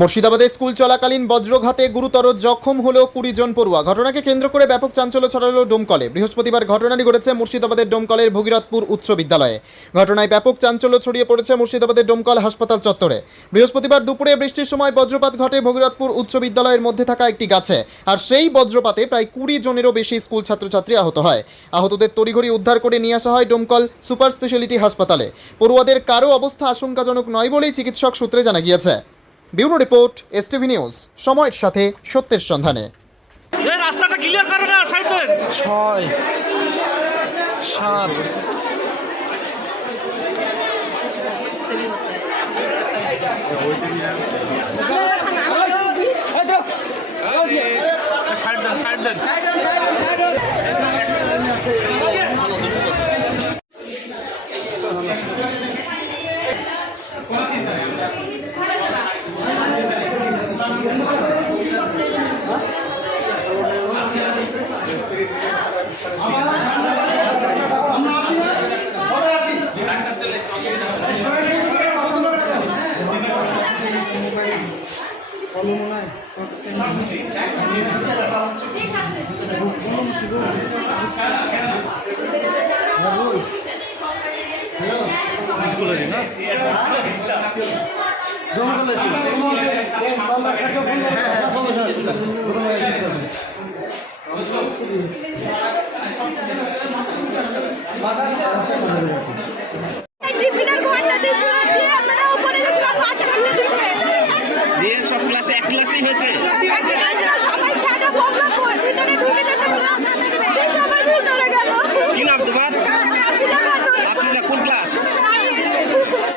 মুর্শিদাবাদে স্কুল চলাকালীন বজ্রঘাতে গুরুতর জখম হলো 20 জন পড়ুয়া। ঘটনাকে কেন্দ্র করে ব্যাপক চাঞ্চল্য ছড়ালো ডোমকলে। বৃহস্পতিবার ঘটনাটি ঘটেছে মুর্শিদাবাদের ডোমকলের ভগীরথপুর উচ্চ বিদ্যালয়ে। ঘটনায় ব্যাপক চাঞ্চল্য ছড়িয়ে পড়েছে মুর্শিদাবাদের ডোমকল হাসপাতাল চত্বরে। বৃহস্পতিবার দুপুরে বৃষ্টির সময় বজ্রপাত ঘটে ভগীরথপুর উচ্চ বিদ্যালয়ের মধ্যে থাকা একটি গাছে। আর সেই বজ্রপাতে প্রায় 20 জনেরও বেশি স্কুল ছাত্রছাত্রী আহত হয়। আহতদের তড়িঘড়ি উদ্ধার করে নিয়ে আসা হয় ডোমকল সুপার স্পেশালিটি হাসপাতালে। পড়ুয়াদের কারো অবস্থা আশঙ্কাজনক নয় বলেই চিকিৎসক সূত্রে জানা গিয়েছে। ব্যুরো রিপোর্ট, এসটিভি নিউজ, সময়ের সাথে সত্যের সন্ধানে। এই রাস্তাটা ক্লিয়ার করে না, সাইড দেন। 6 7 সাইড দেন। দিয়ে সব ক্লাসে এক ক্লাসেই হয়েছে।